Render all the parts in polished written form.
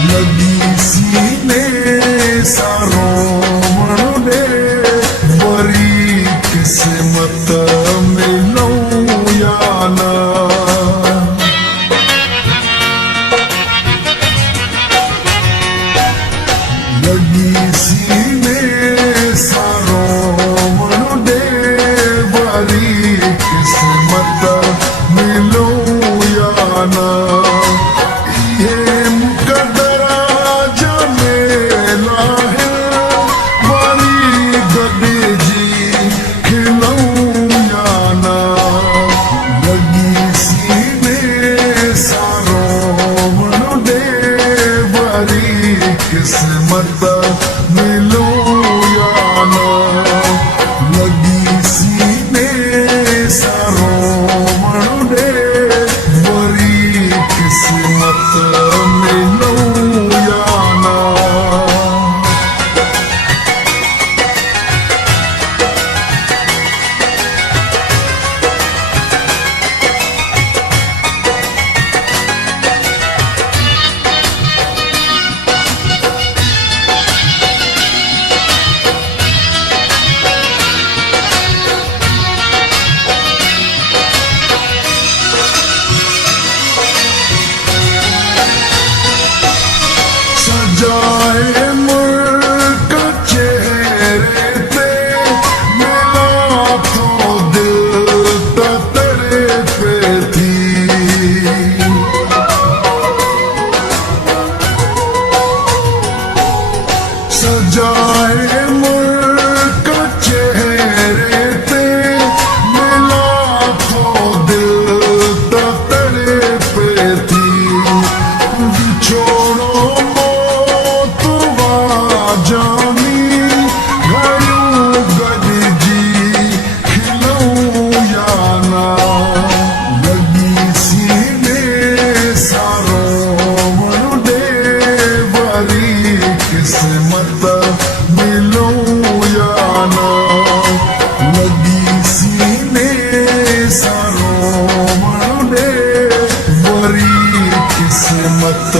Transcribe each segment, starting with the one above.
लगी सीने सारों ने बड़ी किस्मत मिलूं या ना। लगी सीने सारों ने बड़ी किस्मत मिलूं या ना। किस्मत मिलूं या ना। लगी सीने सारों ने बड़ी किस्मत मिलूं या ना। जाए मुल्क चेहरे पे मिला तो दिल तेरे पे थी। सजाए मुल्क चेहरे पे मिला तो दिल तेरे पे थी। छोड़ो जानी घरू गजी खिलूं या ना। लगी सीने सारों ने बड़ी किस्मत मिलूं या ना। लगी सीने सारों ने बड़ी किस्मत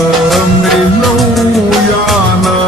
मिलूं या ना।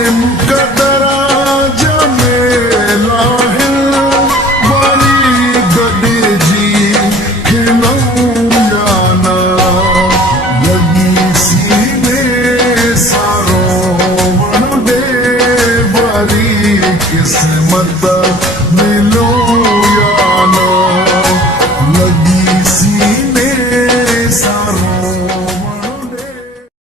प्रेम का